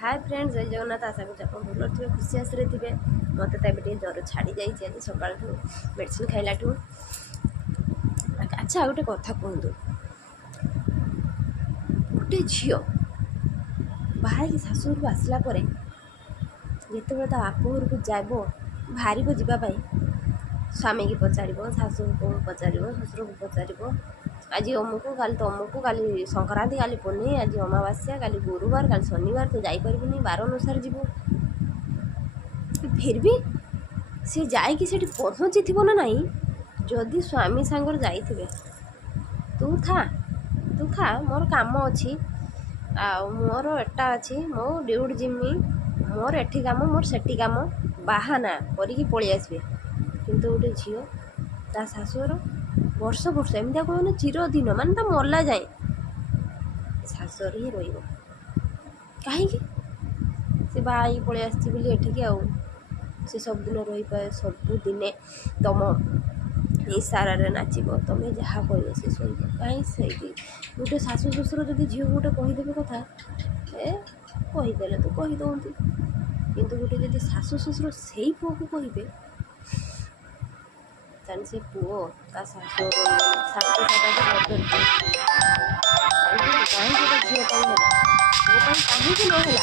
Hi friends, जय जगन्नाथ। आशा करूँ आप भल थे, खुशी आसरे थे। मत तो जर छाड़ी जाइए आज सका मेडिसिन खाइला। अच्छा गोटे कथा कहतु, गोटे झील बाहर शाशुर को आसला जिते बाप घर को जाब बाहर को जावाई स्वामी की पचार, शाशु को पचार, शशुर को पचार, आज अमुक काली तमुक, काली संक्रांति, काली पुनी, आज अमावास्या, काली गुरुवार, काली शनिवार, तो जापरबुनि बार अनुसार जीव। फिर भी सी जाकि पहुँची थी ना नहीं, जदि स्वामी सांगर जाइए तू था मोर काम अच्छी मोर एटा अच्छी मो ड्यूटी जिमी मोर एठी काम मोर सेठी काम बाहाना करके पलि आसबे। किंतु गोटे झील ता शाशुर वर्ष वर्ष एमती कहने चिरदिन मान ता मरला जाए शाशुर ही रही। कहीं से बाई पलि आठी से सबदिन रही पाए, सबुदिने तुम इशारा नाचब, तुम्हें जहाँ कह सी शोब कहीं से गोटे शाशु शशुर जब झील गोटे कहीदेवे कथा कहीदे तो कहीदे, किंतु गोटे जब शाशु शशुर से पुओ को कहे से पुओ ता शाशु कहीं झील कहीं कहीं